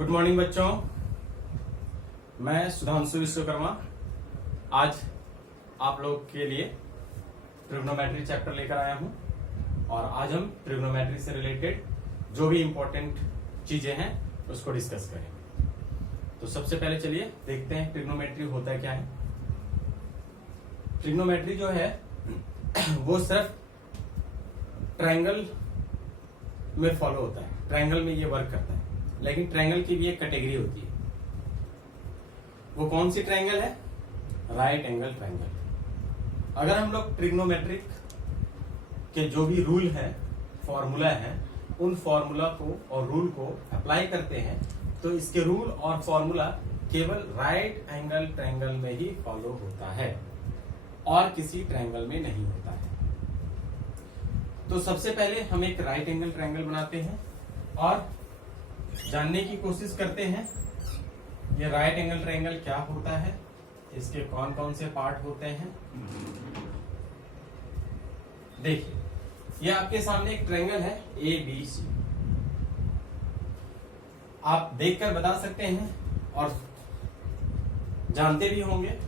Good morning बच्चों, मैं सुधांशु विश्वकर्मा आज आप लोग के लिए ट्रिग्नोमेट्री चैप्टर लेकर आया हूं और आज हम ट्रिग्नोमेट्री से रिलेटेड जो भी इंपॉर्टेंट चीजें हैं उसको डिस्कस करेंगे। तो सबसे पहले चलिए देखते हैं ट्रिग्नोमेट्री होता है क्या है। ट्रिग्नोमेट्री जो है वो सिर्फ ट्रायंगल में फॉलो होता है, ट्रायंगल में ये वर्क करता है। लेकिन ट्रायंगल की भी एक कैटेगरी होती है। वो कौन सी ट्रायंगल है? Right angle triangle. अगर हम लोग ट्रिग्नोमेट्रिक के जो भी रूल है, फॉर्मूला है, उन फॉर्मूला को और रूल को अप्लाई करते हैं तो इसके रूल और फॉर्मूला केवल राइट एंगल ट्रायंगल में ही फॉलो होता है और किसी ट्रायंगल में नहीं होता है। तो सबसे पहले हम एक राइट एंगल ट्रायंगल बनाते हैं और जानने की कोशिश करते हैं ये राइट एंगल ट्रायंगल क्या होता है, इसके कौन कौन से पार्ट होते हैं। देखिए, ये आपके सामने एक ट्रायंगल है ABC। आप देखकर बता सकते हैं और जानते भी होंगे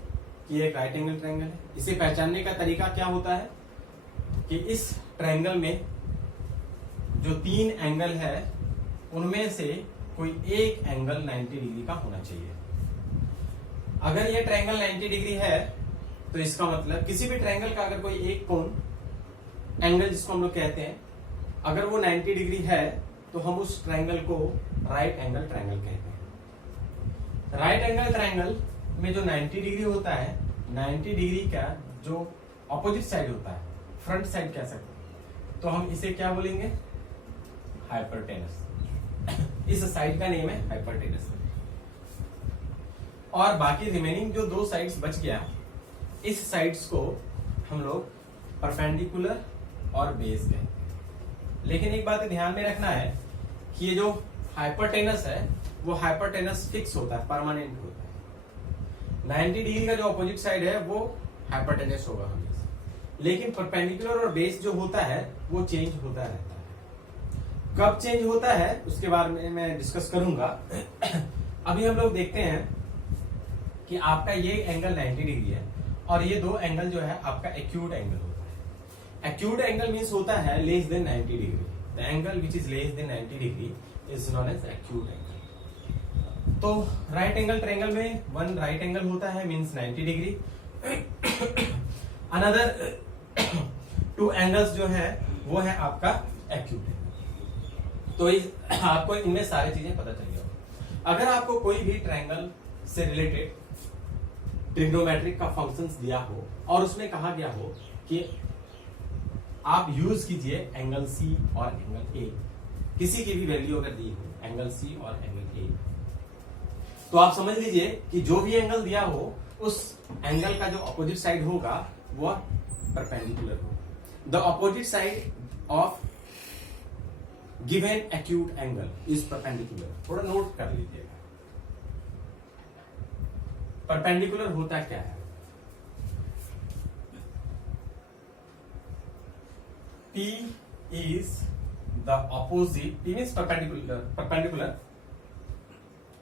कि ये एक राइट एंगल ट्रायंगल है। इसे पहचानने का तरीका क्या होता है कि इस ट्रायंगल में जो तीन एंगल है उनमें से कोई एक एंगल 90 डिग्री का होना चाहिए। अगर ये ट्रायंगल 90 डिग्री है तो इसका मतलब किसी भी ट्रायंगल का अगर कोई एक कोण एंगल जिसको हम लोग कहते हैं, अगर वो 90 डिग्री है तो हम उस ट्रायंगल को राइट एंगल ट्रायंगल कहते हैं। राइट एंगल ट्रायंगल में जो 90 डिग्री होता है, 90 डिग्री का जो ऑपोजिट साइड होता है, फ्रंट साइड कह सकते हैं, तो हम इसे क्या बोलेंगे? हाइपोटेनस। इस साइड का नेम है हाइपोटेनस। और बाकी रिमेनिंग जो दो साइड्स बच गया, इस साइड्स को हम लोग परपेंडिकुलर और बेस कहते हैं। लेकिन एक बात ध्यान में रखना है कि ये जो हाइपोटेनस है वो हाइपोटेनस फिक्स होता है, परमानेंट होता है। 90 डिग्री का जो ऑपोजिट साइड है वो हाइपोटेनस होगा हमेशा, लेकिन परपेंडिकुलर और बेस जो होता है वो चेंज होता रहता है। कब चेंज होता है उसके बारे में मैं डिस्कस करूंगा। अभी हम लोग देखते हैं कि आपका ये एंगल 90 डिग्री है और ये दो एंगल जो है आपका एक्यूट एंगल होता है। एक्यूट एंगल मींस होता है less than 90 degree. The angle which is less than 90 degree is known as acute angle. तो राइट एंगल ट्रायंगल में वन राइट एंगल होता है means 90 degree. Another two angles जो है वो है आपका एक्यूट एंगल। तो आपको इनमें सारी चीजें पता चल गया। अगर आपको कोई भी ट्रायंगल से रिलेटेड ट्रिग्नोमेट्रिक का फंक्शंस दिया हो और उसमें कहा गया हो कि आप यूज कीजिए एंगल C और एंगल A, किसी की भी वैल्यू अगर दी हो एंगल C और एंगल A, तो आप समझ लीजिए कि जो भी एंगल दिया हो उस एंगल का जो अपोजिट साइड होगा वह परपेंडिकुलर होगा। The opposite side of given acute angle is perpendicular. थोड़ा नोट कर लीजिएगा, परपेंडिकुलर होता क्या है? P is the opposite, P means perpendicular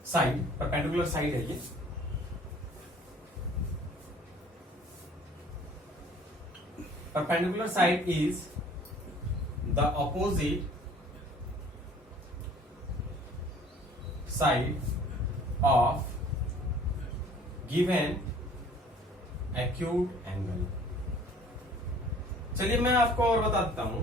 side, perpendicular side है ये। Perpendicular side is the opposite side of given acute angle। चलिए मैं आपको और बता देता हूं।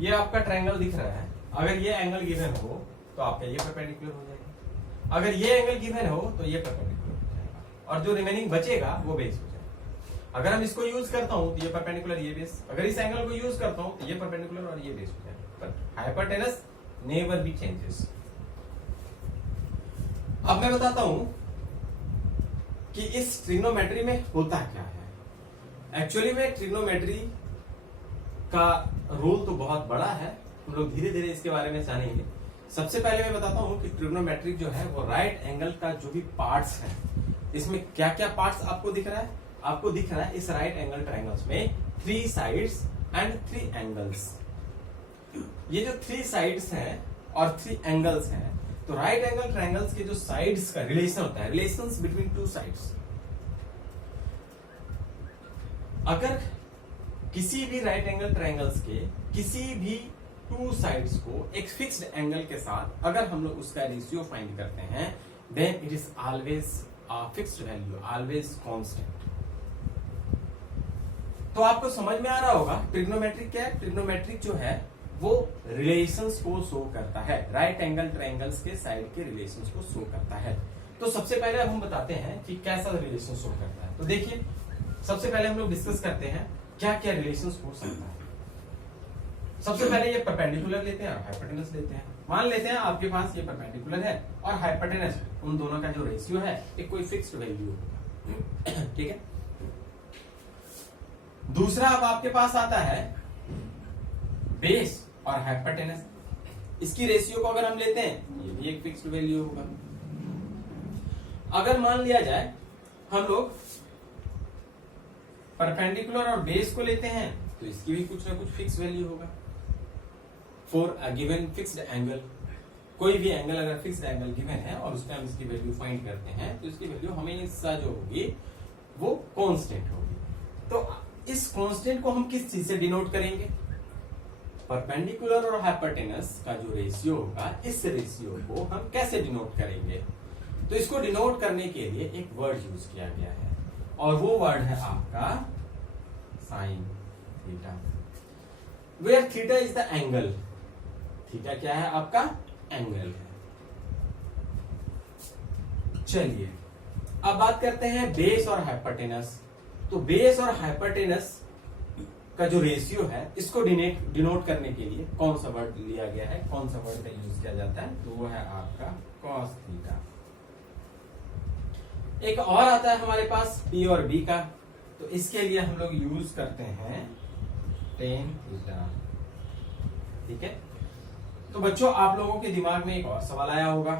ये आपका ट्रायंगल दिख रहा है, अगर ये एंगल गिवन हो तो आपका ये परपेंडिकुलर हो जाएगा। अगर ये एंगल गिवन हो तो ये परपेंडिकुलर हो जाएगा और जो रिमेनिंग बचेगा वो बेस हो जाएगा। अगर हम इसको यूज करता हूं तो ये परपेंडिकुलर, ये बेस। अगर इस एंगल को यूज करता हूं तो ये परपेंडिकुलर और ये बेस हो जाएगा। But hypotenuse never be changes. अब मैं बताता हूं कि इस ट्रिग्नोमेट्री में होता क्या है। एक्चुअली में ट्रिग्नोमेट्री का रोल तो बहुत बड़ा है, हम लोग धीरे धीरे इसके बारे में जानेंगे। सबसे पहले मैं बताता हूं कि ट्रिग्नोमेट्री जो है वो राइट एंगल का जो भी पार्ट्स है, इसमें क्या क्या पार्ट्स आपको दिख रहा है? आपको दिख रहा है इस राइट एंगल ट्रायंगल्स में 3 साइड्स एंड 3 एंगल्स। ये जो 3 साइड्स हैं और 3 एंगल्स हैं, तो राइट एंगल ट्रायंगल्स के जो साइड्स का रिलेशन होता है, रिलेशंस बिटवीन टू साइड्स, अगर किसी भी राइट एंगल ट्रायंगल्स के किसी भी टू साइड्स को एक फिक्स्ड एंगल के साथ अगर हम लोग उसका रेशियो फाइंड करते हैं, then it is always a fixed value, always constant. तो आपको समझ में आ रहा होगा ट्रिग्नोमेट्रिक क्या है। ट्रिग्नोमेट्रिक जो है वो रिलेशंस को शो करता है, राइट एंगल ट्रायंगल्स के साइड के रिलेशंस को शो करता है। तो सबसे पहले अब हम बताते हैं कि कैसा रिलेशन शो करता है। तो देखिए, सबसे पहले हम लोग डिस्कस करते हैं क्या क्या रिलेशंस हो सकता है। सबसे पहले ये परपेंडिकुलर लेते हैं और हाइपोटेनस लेते हैं। मान लेते हैं आपके पास ये परपेंडिकुलर है और हाइपोटेनस, उन दोनों का जो रेशियो है एक कोई फिक्स्ड वैल्यू होगा, ठीक है। दूसरा अब आपके पास आता है बेस और हाइपोटेनस, इसकी रेशियो को अगर हम लेते हैं ये भी एक फिक्स्ड वैल्यू होगा। अगर मान लिया जाए हम लोग परपेंडिकुलर और बेस को लेते हैं तो इसकी भी कुछ ना कुछ फिक्स वैल्यू होगा for a given fixed angle. कोई भी एंगल अगर फिक्स्ड एंगल गिवन है और उसमें हम इसकी वैल्यू फाइंड करते हैं तो इसकी वैल्यू हमेशा जो होगी वो कांस्टेंट होगी। तो इस कांस्टेंट को हम किस चीज से डिनोट करेंगे? परपेंडिकुलर और हाइपोटेनस का जो रेशियो होगा, इस रेशियो को हम कैसे डिनोट करेंगे? तो इसको डिनोट करने के लिए एक वर्ड यूज किया गया है और वो वर्ड है आपका sine theta, where theta is the angle. Theta क्या है? आपका एंगल है। चलिए अब बात करते हैं बेस और हाइपोटेनस। तो बेस और हाइपोटेनस का जो रेशियो है इसको डिनोट करने के लिए कौन सा वर्ड लिया गया है, कौन सा वर्ड का यूज किया जाता है? तो वो है आपका कॉस थीटा। एक और आता है हमारे पास पी और बी का, तो इसके लिए हम लोग यूज करते हैं टेन थीटा, ठीक है। तो बच्चों आप लोगों के दिमाग में एक और सवाल आया होगा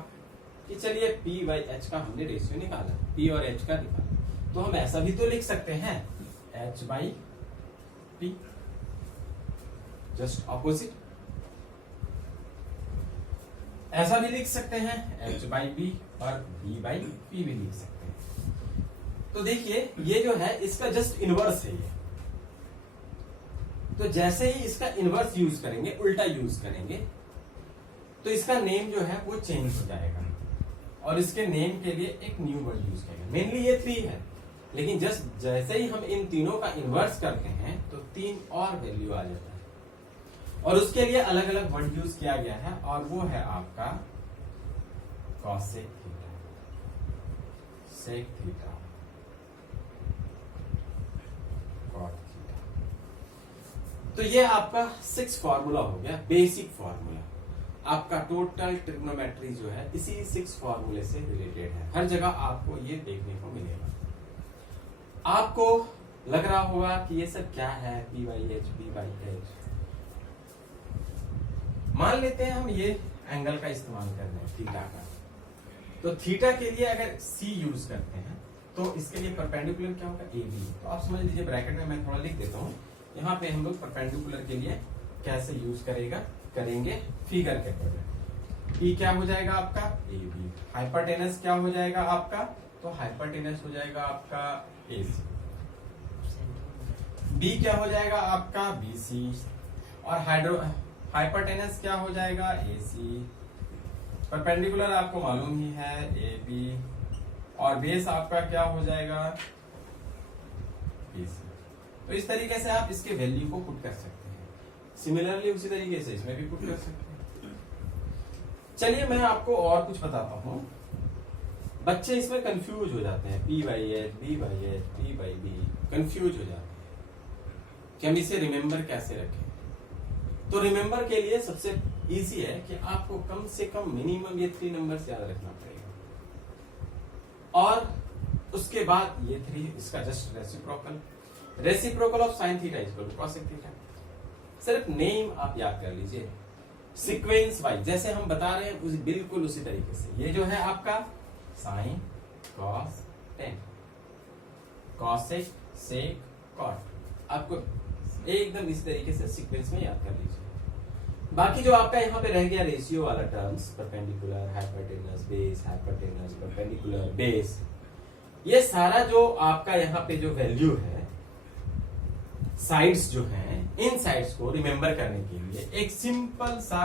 कि चलिए पी बाई एच का हमने रेशियो निकाला, पी और एच का निकाला, तो हम ऐसा भी तो लिख सकते हैं H by P, just opposite. ऐसा भी लिख सकते हैं एच बाई बी और बी बाई पी भी लिख सकते हैं। तो देखिए ये जो है इसका जस्ट इनवर्स है ये। तो जैसे ही इसका इनवर्स यूज करेंगे, उल्टा यूज करेंगे, तो इसका नेम जो है वो चेंज हो जाएगा और इसके नेम के लिए एक न्यू वर्ड यूज करेंगे। मेनली ये 3 है, लेकिन जस्ट जैसे ही हम इन तीनों का इनवर्स करते हैं तो 3 और वैल्यू आ जाता है और उसके लिए अलग अलग वर्ड यूज किया गया है और वो है आपका cosec theta, sec theta, cot theta. तो ये आपका 6 फॉर्मूला हो गया, बेसिक फॉर्मूला। आपका टोटल ट्रिग्नोमेट्री जो है इसी 6 फॉर्मूले से रिलेटेड है। हर जगह आपको ये देखने को मिलेगा। आपको लग रहा होगा कि ये सब क्या है, P by H, P by H. मान लेते हैं हम ये एंगल का इस्तेमाल कर रहे हैं थीटा का, तो थीटा के लिए अगर सी यूज करते हैं तो इसके लिए परपेंडिकुलर क्या होगा? A B. तो आप समझ लीजिए, ब्रैकेट में मैं थोड़ा लिख देता हूं, यहाँ पे हम लोग परपेंडिकुलर के लिए कैसे यूज करेंगे फिगर के अकॉर्डिंग। पी क्या हो जाएगा आपका? A B. हाइपोटेनस क्या हो जाएगा आपका? तो हाइपोटेनस हो जाएगा आपका ए सी। बी क्या हो जाएगा आपका? B C. और हाइपोटेनस क्या हो जाएगा? ए सी। परपेंडिकुलर आपको मालूम ही है ए बी। और बेस आपका क्या हो जाएगा? B C. तो इस तरीके से आप इसके वैल्यू को पुट कर सकते हैं। सिमिलरली उसी तरीके से इसमें भी पुट कर सकते हैं। चलिए मैं आपको और कुछ बताता हूं। बच्चे इसमें कंफ्यूज हो जाते हैं, P by H, B by H, P by B, confuse हो जाते हैं कि हम इसे रिमेंबर कैसे रखें। तो रिमेंबर के लिए सबसे इजी है कि आपको कम से कम मिनिमम ये 3 नंबर याद रखना पड़ेगा और उसके बाद ये 3 इसका just reciprocal of sine theta equal to cosec theta. सिर्फ नेम आप याद कर लीजिए, सीक्वेंस वाइज जैसे हम बता रहे हैं बिल्कुल उसी तरीके से। ये जो है आपका साइन, कॉस, टेन, कॉसेक, सेक, कॉट, आपको एकदम इस तरीके से सीक्वेंस में याद कर लीजिए। बाकी जो आपका यहाँ पे रह गया रेशियो वाला terms, perpendicular, hypotenuse, base, hypotenuse, perpendicular, base, ये सारा जो आपका यहाँ पे जो वैल्यू है, साइड्स जो हैं, इन साइड्स को रिमेंबर करने के लिए एक सिंपल सा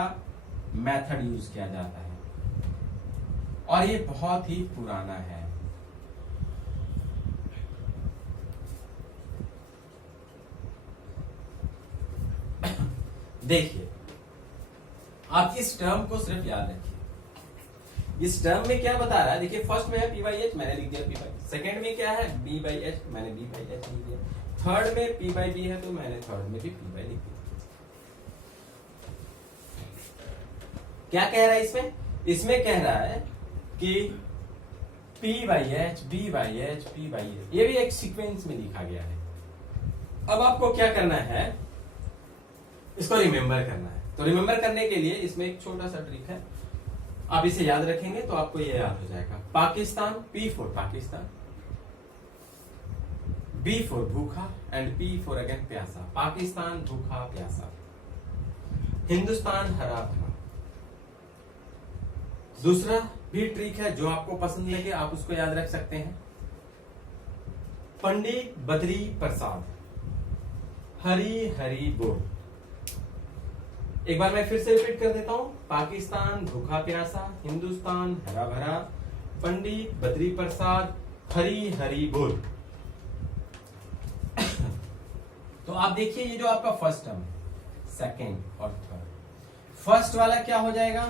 मेथड यूज किया जाता है और ये बहुत ही पुराना है। देखिए, आप इस टर्म को सिर्फ याद रखिए। इस टर्म में क्या बता रहा है, देखिए फर्स्ट में है पी बाई एच, मैंने लिख दिया पी बाई, सेकेंड में क्या है बी बाई एच, मैंने बी बाई एच लिख दिया, थर्ड में पी बाई बी है तो मैंने थर्ड में भी पी बाई लिख दिया। क्या कह रहा है इसमें? इसमें कह रहा है कि P by H, B by H, P by H, ये भी एक सीक्वेंस में लिखा गया है। अब आपको क्या करना है, इसको रिमेंबर करना है। तो रिमेंबर करने के लिए इसमें एक छोटा सा ट्रिक है, आप इसे याद रखेंगे तो आपको ये याद हो जाएगा। Pakistan, P for Pakistan, B for भूखा एंड P फॉर अगेन प्यासा। पाकिस्तान भूखा प्यासा, हिंदुस्तान हरा भरा। दूसरा भी ट्रिक है जो आपको पसंद लगे आप उसको याद रख सकते हैं। पंडित बद्री प्रसाद, हरी हरी बोल। एक बार मैं फिर से रिपीट कर देता हूं, पाकिस्तान भूखा प्यासा, हिंदुस्तान हरा भरा, पंडित बद्री प्रसाद, हरी हरी बोल। तो आप देखिए ये जो आपका फर्स्ट टर्म, सेकेंड और थर्ड, फर्स्ट वाला क्या हो जाएगा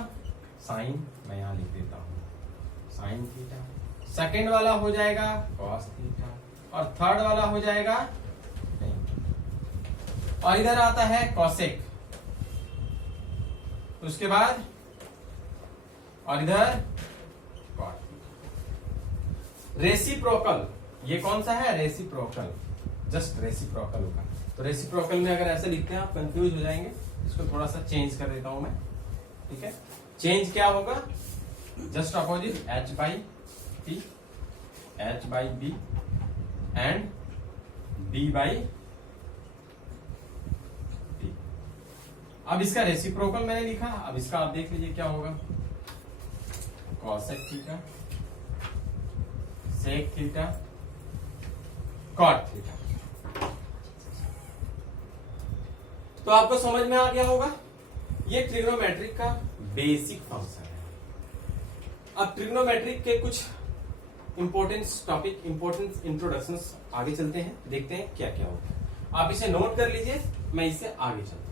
साइन, मैं यहां लिख देता हूं साइन थीटा, सेकेंड वाला हो जाएगा कॉस थीटा और थर्ड वाला हो जाएगा नहीं। और इधर आता है कॉसेक, उसके बाद और इधर कॉट। रेसिप्रोकल, ये कौन सा है रेसिप्रोकल, जस्ट रेसिप्रोकल होगा। तो रेसिप्रोकल में अगर ऐसे लिखते हैं आप कंफ्यूज हो जाएंगे, इसको थोड़ा सा चेंज कर देता हूं मैं, ठीक है। चेंज क्या होगा, just opposite h by p, h by b and b by p। अब इसका रेसिप्रोकल मैंने लिखा, अब इसका आप देख लीजिए क्या होगा, cosec theta, sec theta, cot theta. तो आपको समझ में आ गया होगा, ये ट्रिग्नोमेट्रिक का बेसिक फंक्शन है। अब ट्रिग्नोमेट्रिक के कुछ इंपॉर्टेंट टॉपिक, इंपॉर्टेंट इंट्रोडक्शंस आगे चलते हैं, देखते हैं क्या क्या होता है। आप इसे नोट कर लीजिए, मैं इससे आगे चलता हूं।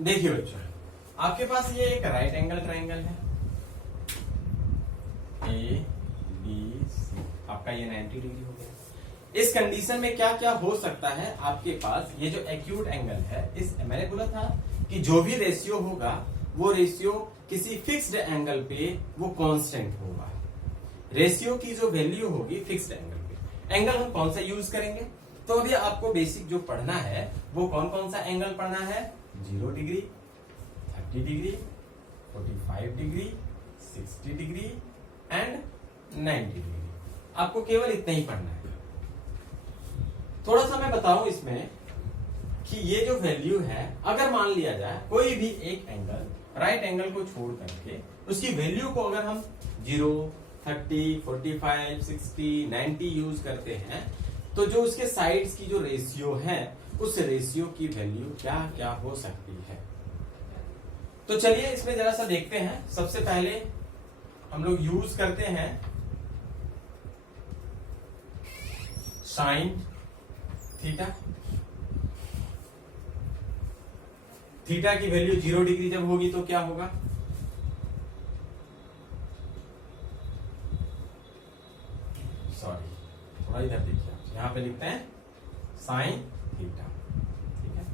देखिए बच्चों, आपके पास ये एक राइट एंगल ट्राइंगल है, ए बी सी, आपका ये 90 डिग्री हो गया। इस कंडीशन में क्या क्या हो सकता है, आपके पास ये जो एक्यूट एंगल है, इस मैंने बोला था कि जो भी रेशियो होगा वो रेशियो किसी फिक्स्ड एंगल पे वो कांस्टेंट होगा। रेशियो की जो वैल्यू होगी फिक्स्ड एंगल पे, एंगल हम कौन सा यूज करेंगे, तो अभी आपको बेसिक जो पढ़ना है वो कौन कौन सा एंगल पढ़ना है, 0 degree, 30 degree, 45 degree, 60 degree and 90 degree. आपको केवल इतना ही पढ़ना है। थोड़ा सा मैं बताऊं इसमें कि ये जो वैल्यू है, अगर मान लिया जाए कोई भी एक एंगल, राइट एंगल को छोड़ करके उसकी वैल्यू को अगर हम 0, 30, 45, 60, 90 यूज करते हैं, तो जो उसके साइड्स की जो रेशियो है उस रेशियो की वैल्यू क्या क्या हो सकती है। तो चलिए इसमें जरा सा देखते हैं। सबसे पहले हम लोग यूज करते हैं साइन थीटा। थीटा की वैल्यू 0 डिग्री जब होगी तो क्या होगा, सॉरी थोड़ा इधर देखिए, यहां पे लिखते हैं साइन थीटा, ठीक है।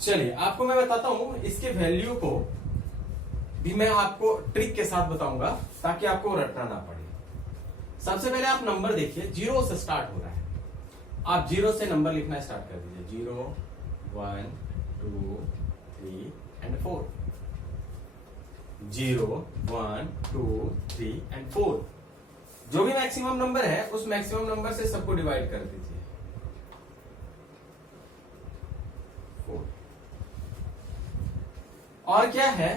चलिए आपको मैं बताता हूं इसके वैल्यू को भी मैं आपको ट्रिक के साथ बताऊंगा ताकि आपको रटना ना पड़े। सबसे पहले आप नंबर देखिए, 0 से स्टार्ट हो रहा है, आप 0 से नंबर लिखना स्टार्ट कर दीजिए। 0 1 2 3 एंड 4। 0 1 2 3 एंड 4। जो भी मैक्सिमम नंबर है उस मैक्सिमम नंबर से सबको डिवाइड कर दीजिए। 4। और क्या है,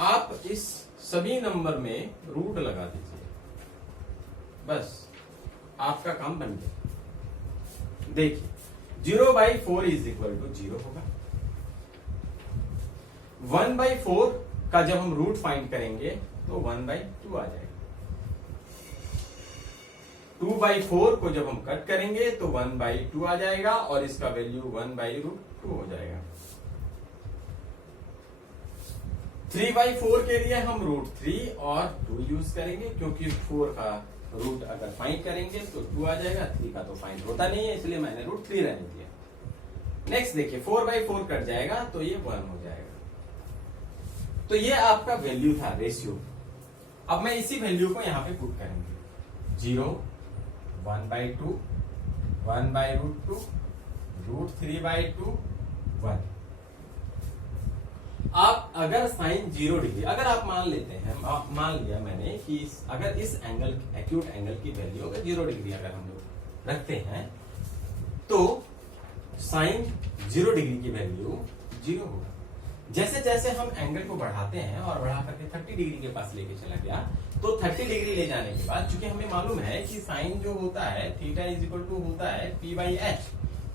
आप इस सभी नंबर में रूट लगा दीजिए, बस आपका काम बन गया। देखिए 0/4 इज इक्वल टू 0 होगा। 1/4 का जब हम रूट फाइंड करेंगे तो 1/2 आ जाएगा। 2/4 को जब हम कट करेंगे तो 1/2 आ जाएगा और इसका वैल्यू 1/√2 हो जाएगा। 3/4 के लिए हम √3 और 2 यूज करेंगे, क्योंकि 4 का रूट अगर फाइंड करेंगे तो 2 आ जाएगा, 3 का तो फाइंड होता नहीं है, इसलिए मैंने √3 रहने दिया। नेक्स्ट देखिए 4/4 कट जाएगा तो ये 1 हो जाएगा। तो ये आपका वैल्यू था, रेशियो। अब मैं इसी वैल्यू को यहां पे पुट करेंगे। 0 1/2 1/√2 √3/2 1। आप अगर साइन 0 डिग्री अगर आप मान लेते हैं, मान लिया मैंने कि अगर इस एंगल एक्यूट एंगल की वैल्यू अगर 0 डिग्री अगर हम लोग रखते हैं तो साइन 0 डिग्री की वैल्यू 0 होगा। जैसे जैसे हम एंगल को बढ़ाते हैं और बढ़ा करके 30 डिग्री के पास लेके चला गया तो 30 डिग्री ले जाने के बाद चूंकि हमें मालूम है कि साइन जो होता है थीटा इज इक्वल टू होता है P/H,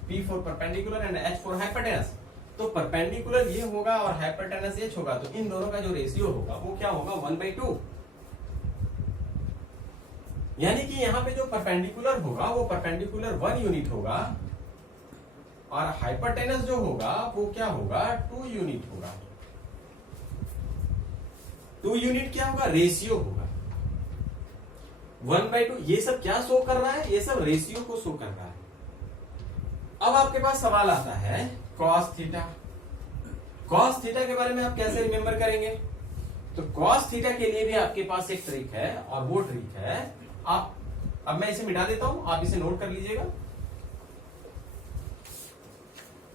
P for perpendicular and H for hypotenuse. तो परपेंडिकुलर ये होगा और हाइपोटेनस H होगा, तो इन दोनों का जो रेशियो होगा वो क्या होगा 1/2। यानी कि यहां पे जो परपेंडिकुलर होगा वो परपेंडिकुलर 1 यूनिट होगा और हाइपोटेनस जो होगा वो क्या होगा 2 यूनिट होगा। 2 यूनिट क्या होगा, रेशियो होगा। 1/2 ये सब क्या शो कर रहा है, ये सब रेशियो को शो कर रहा है। अब आपके पास सवाल आता है cos थीटा। cos थीटा के बारे में आप कैसे रिमेंबर करेंगे, तो cos थीटा के लिए भी आपके पास एक ट्रिक है और वो ट्रिक है आप, अब मैं इसे मिटा देता हूं, आप इसे नोट कर लीजिएगा।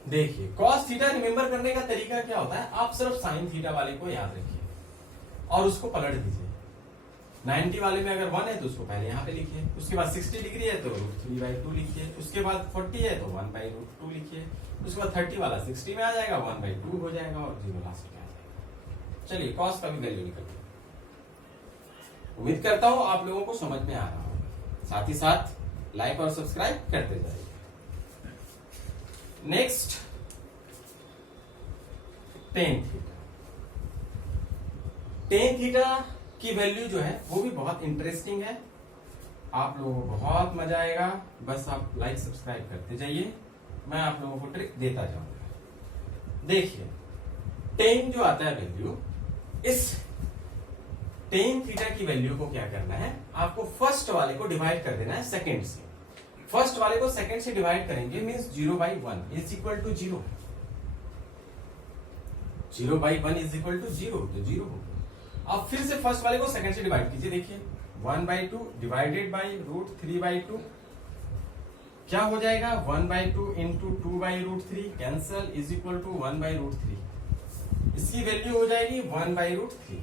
देखिए cos थीटा रिमेंबर करने का तरीका क्या होता है, आप सिर्फ sin थीटा वाले को याद रखिए और उसको पलट दीजिए। 90 वाले में अगर 1 है तो उसको पहले यहां पे लिखिए, उसके बाद 60 डिग्री है तो √3/2 लिखिए, उसके बाद 40 है तो 1/√2 लिखिए, उसके बाद 30 वाला 60 में आ जाएगा 1/2 हो जाएगा और 0 लास्ट में आ जाएगा। चलिए cos का भी वैल्यू निकल गया। उम्मीद करता हूं आप लोगों को समझ में आ रहा होगा, साथ ही साथ लाइक और सब्सक्राइब करते जाइए। Next tan theta. tan theta की वैल्यू जो है वो भी बहुत इंटरेस्टिंग है, आप लोगों को बहुत मजा आएगा। बस आप लाइक सब्सक्राइब करते जाइए, मैं आप लोगों को ट्रिक देता जाऊंगा। देखिए tan जो आता है वैल्यू, इस tan थीटा की वैल्यू को क्या करना है, आपको फर्स्ट वाले को डिवाइड कर देना है सेकंड से। फर्स्ट वाले को सेकंड से डिवाइड करेंगे means 0/1 is equal to 0। 0/1 is equal to 0, तो 0 होगा। अब फिर से फर्स्ट वाले को सेकंड से डिवाइड कीजिए। देखिए 1/2 डिवाइडेड बाई √3/2 क्या हो जाएगा, 1/2 into 2/√3 cancel is equal to 1/√3। इसकी वैल्यू हो जाएगी 1/√3।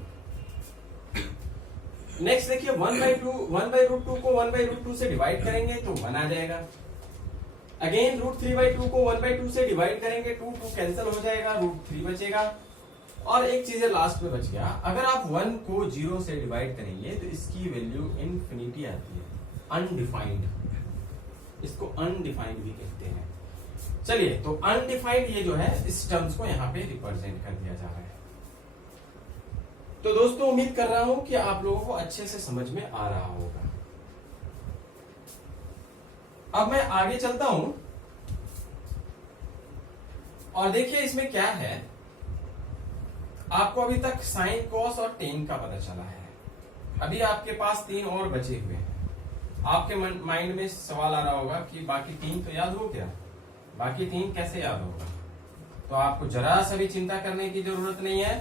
नेक्स्ट देखिए 1/2 को 1/√2 से डिवाइड करेंगे तो 1 आ जाएगा। अगेन √3/2 को 1/2 से डिवाइड करेंगे 2 कैंसिल हो जाएगा, √3 बचेगा। और एक चीज लास्ट में बच गया, अगर आप 1 को 0 से डिवाइड करेंगे तो इसकी वैल्यू इनफिनिटी आती है, अनडिफाइंड। इसको अनडिफाइंड भी कहते हैं। चलिए तो अनडिफाइंड ये जो है इस टर्म्स को यहां पे रिप्रेजेंट कर दिया जा रहा है। तो दोस्तों उम्मीद कर रहा हूं कि आप लोगों को अच्छे से समझ में आ रहा होगा। अब मैं आगे चलता हूं और देखिए इसमें क्या है, आपको अभी तक साइन, कॉस और टेन का पता चला है। अभी आपके पास 3 और बचे हुए हैं। आपके माइंड में सवाल आ रहा होगा कि बाकी 3 तो याद हो क्या, बाकी 3 कैसे याद होगा। तो आपको जरा सा भी चिंता करने की जरूरत नहीं है,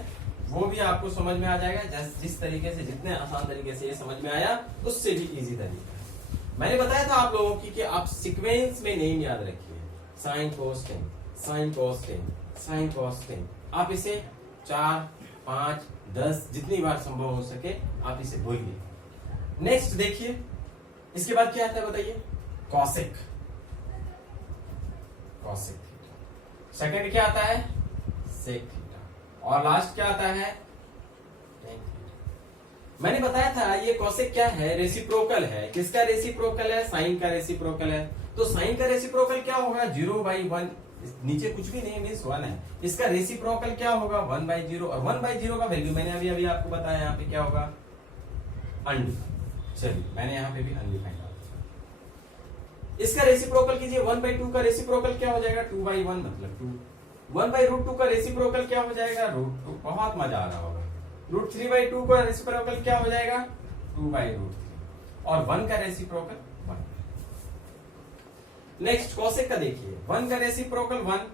वो भी आपको समझ में आ जाएगा। जिस तरीके से, जितने आसान तरीके से ये समझ में आया, उससे भी इजी तरीका है। मैंने बताया था आप लोगों की कि आप सीक्वेंस में नेम याद रखिए, sine cos ten, sine cos ten, sine cos ten. आप इसे 4, 5, 10 जितनी बार संभव हो सके आप इसे बोलिए। नेक्स्ट देखिए, इसके बाद क्या आता है बताइए, कॉसेक, कॉसेक थीटा। सेकंड क्या आता है, सेक थीटा, और लास्ट क्या आता है, टेन थीटा। मैंने बताया था ये कॉसेक क्या है, रेसिप्रोकल है। किसका रेसिप्रोकल है, साइन का रेसिप्रोकल है। तो साइन का रेसिप्रोकल क्या होगा, 0/1, नीचे कुछ भी नहीं मीन्स 1 है। इसका रेसिप्रोकल क्या होगा, 1/0, और 1/0 का वैल्यू मैंने अभी अभी आपको बताया, यहाँ पे क्या होगा, अनडिफाइंड। चलिए मैंने यहाँ पे भी अनडिफाइंड। इसका रेसिप्रोकल कीजिए, 1/2 का रेसिप्रोकल क्या हो जाएगा, 2/1 मतलब 2। 1/√2 का रेसिप्रोकल क्या हो जाएगा, √2। बहुत मजा आ रहा होगा। √3/2 का रेसिप्रोकल क्या हो जाएगा, 2/√3, और 1 का रेसिप्रोकल 1। नेक्स्ट कॉसेक का देखिए, 1 का रेसिप्रोकल 1।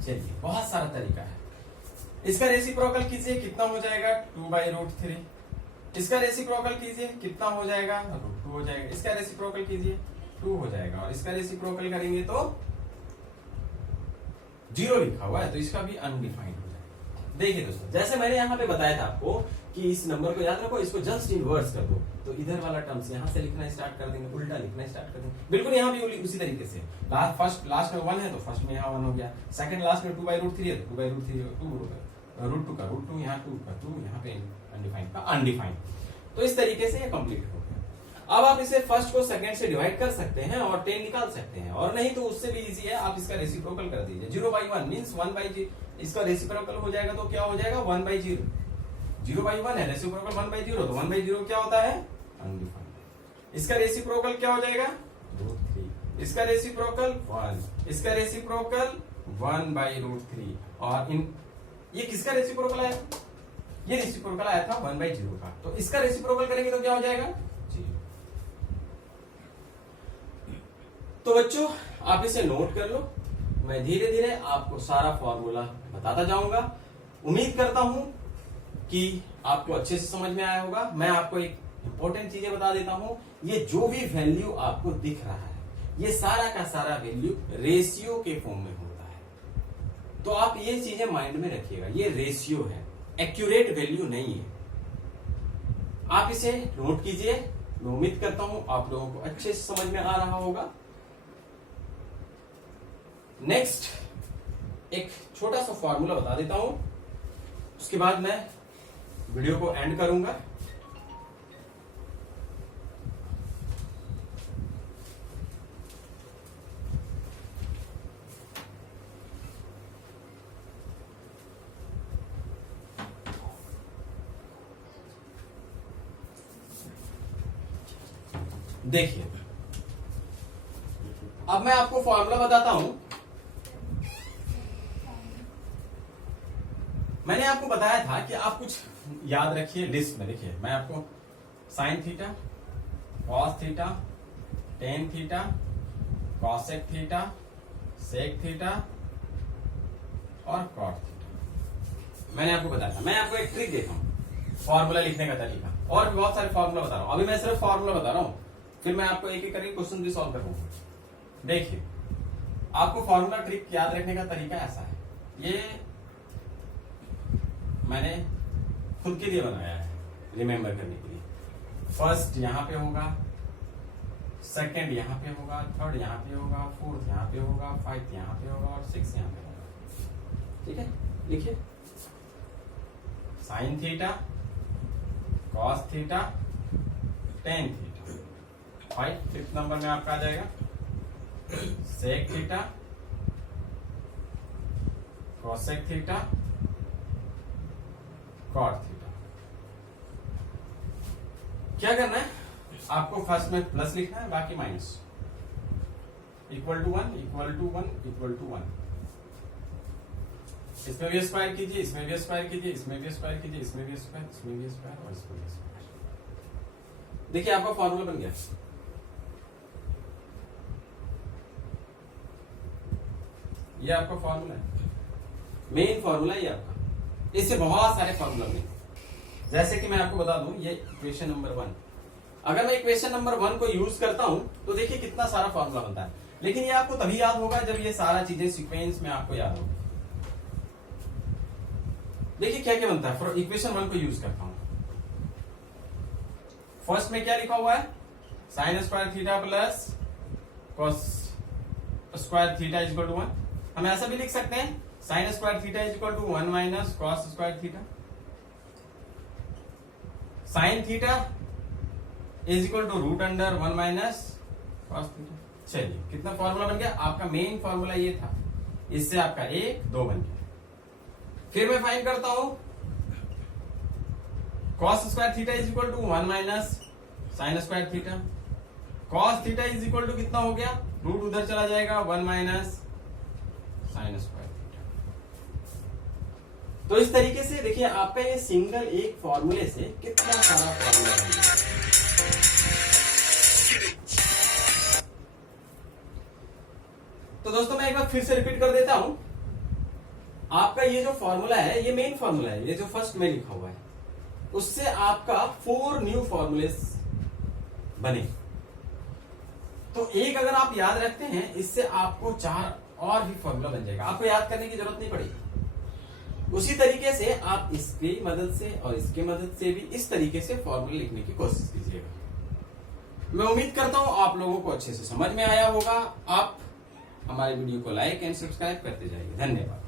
चलिए बहुत सारा तरीका है। इसका रेसिप्रोकल कीजिए, कितना हो जाएगा, 2/√3। इसका रेसिप्रोकल कीजिए, कितना हो जाएगा, √2 हो जाएगा। इसका रेसिप्रोकल कीजिए, 2 हो जाएगा, और इसका रेसिप्रोकल करेंगे तो 0 लिखा हुआ है, तो इसका भी अनडिफाइंड हो जाएगा। देखिए दोस्तों, जैसे मैंने यहाँ पे बताया था आपको कि इस नंबर को याद रखो, इसको जस्ट इनवर्स कर दो, तो इधर वाला टर्म्स यहाँ से लिखना स्टार्ट कर देंगे, उल्टा लिखना स्टार्ट कर देंगे। बिल्कुल यहाँ भी उसी तरीके से, लास्ट में 1 है तो फर्स्ट में यहाँ 1 हो गया, सेकंड लास्ट में 2/√3 है तो 2/√3, √2 का √2, यहाँ 2 का 2, यहाँ पे अनडिफाइंड का अनडिफाइंड। तो इस तरीके से ये कंप्लीट हो गया। अब आप इसे फर्स्ट को सेकंड से डिवाइड कर सकते हैं और 10 निकाल सकते हैं, और नहीं तो उससे भी इजी है, आप इसका रेसिप्रोकल कर दीजिए। 0/1 मींस 1/0, इसका रेसिप्रोकल हो जाएगा तो क्या हो जाएगा, 1/0। 0/1 है, रेसिप्रोकल 1/0, तो 1/0 क्या होता है, अनडिफाइंड। इसका रेसिप्रोकल क्या हो जाएगा, √3। इसका रेसिप्रोकल 1, इसका रेसिप्रोकल 1/√3, और ये किसका रेसिप्रोकल आया, ये रेसिप्रोकल आया था 1/0 का, तो इसका रेसिप्रोकल करेंगे तो क्या हो जाएगा, 0। तो बच्चों आप इसे नोट कर लो, मैं धीरे धीरे आपको सारा फॉर्मूला बताता जाऊंगा। उम्मीद करता हूं कि आपको अच्छे से समझ में आया होगा। मैं आपको एक इंपॉर्टेंट चीजें बता देता हूं, ये जो भी वैल्यू आपको दिख रहा है, ये सारा का सारा वैल्यू रेशियो के फॉर्म में होता है। तो आप ये चीजें माइंड में रखिएगा, ये रेशियो है, एक्यूरेट वैल्यू नहीं है। आप इसे नोट कीजिए। मैं उम्मीद करता हूं आप लोगों को अच्छे से समझ में आ रहा होगा। नेक्स्ट एक छोटा सा फॉर्मूला बता देता हूं, उसके बाद मैं वीडियो को एंड करूंगा। देखिए अब मैं आपको फॉर्मूला बताता हूं। मैंने आपको बताया था कि आप कुछ याद रखिए लिस्ट में। देखिए मैं आपको sine theta, cos theta, tan theta, cosec theta, sec theta और कॉट थीटा मैंने आपको बताया था। मैं आपको एक ट्रिक देता हूं फॉर्मूला लिखने का तरीका, और भी बहुत सारे फॉर्मूला बता रहा हूं। अभी मैं सिर्फ फॉर्मूला बता रहा हूं, फिर मैं आपको एक एक करके क्वेश्चन भी सॉल्व करूंगा। देखिए आपको फॉर्मूला ट्रिक याद रखने का तरीका ऐसा है, ये मैंने खुद के लिए बनाया है रिमेंबर करने के लिए। फर्स्ट यहां पे होगा, सेकंड यहां पे होगा, थर्ड यहां पे होगा, फोर्थ यहां पे होगा, फाइव यहां पे होगा और सिक्स यहां पे होगा। ठीक है, लिखिए sine theta, cos theta, tan theta. Fifth number में आपका आ जाएगा sec theta, cosec theta, cot theta. क्या करना है आपको, फर्स्ट में प्लस लिखना है, बाकी minus. Equal to 1, equal to 1, equal to 1। इसमें भी स्क्वायर कीजिए, इसमें भी स्क्वायर कीजिए, इसमें भी स्क्वायर कीजिए, इसमें भी स्क्वायर, इसमें भी स्क्वायर और इसमें भी स्क्वायर। देखिए आपका फॉर्मूला बन गया। ये आपका फॉर्मूला है, मेन फॉर्मूला ये आपका। इससे बहुत सारे फॉर्मूला बने। जैसे कि मैं आपको बता दूं, ये इक्वेशन नंबर 1, अगर मैं इक्वेशन नंबर 1 को यूज करता हूं तो देखिए कितना सारा फॉर्मूला बनता है। लेकिन ये आपको तभी याद होगा जब ये सारा चीजें सीक्वेंस में आपको याद होगा। देखिए क्या क्या बनता है। इक्वेशन 1 को यूज करता हूं। फर्स्ट में क्या लिखा हुआ है, sine square theta plus cos square theta is equal to 1। हम ऐसा भी लिख सकते हैं, sine square theta is equal to 1 minus cos square theta. Sine theta is equal to root under 1 minus cos theta. चलिए कितना फॉर्मूला बन गया। आपका मेन फॉर्मूला ये था, इससे आपका 1 2 बन गया। फिर मैं फाइंड करता हूं, cos square theta is equal to 1 minus sine square theta. Cos theta is equal to कितना हो गया, रूट उधर चला जाएगा, 1 माइनस साइन स्क्वायर थीटा। तो इस तरीके से देखिए आपका ये सिंगल एक फॉर्मूले से कितना सारा फॉर्मूला बन गया। तो दोस्तों मैं एक बार फिर से रिपीट कर देता हूं। आपका ये जो फॉर्मूला है, ये मेन फॉर्मूला है, ये जो फर्स्ट में लिखा हुआ है, उससे आपका 4 न्यू फॉर्मूले बने। तो एक अगर आप याद रखते हैं, इससे आपको 4 और भी फॉर्मूला बन जाएगा, आपको याद करने की जरूरत नहीं पड़ेगी। उसी तरीके से आप इसकी मदद से और इसकी मदद से भी इस तरीके से फॉर्मूला लिखने की कोशिश कीजिएगा। मैं उम्मीद करता हूं आप लोगों को अच्छे से समझ में आया होगा। आप हमारे वीडियो को लाइक एंड सब्सक्राइब करते जाइए। धन्यवाद।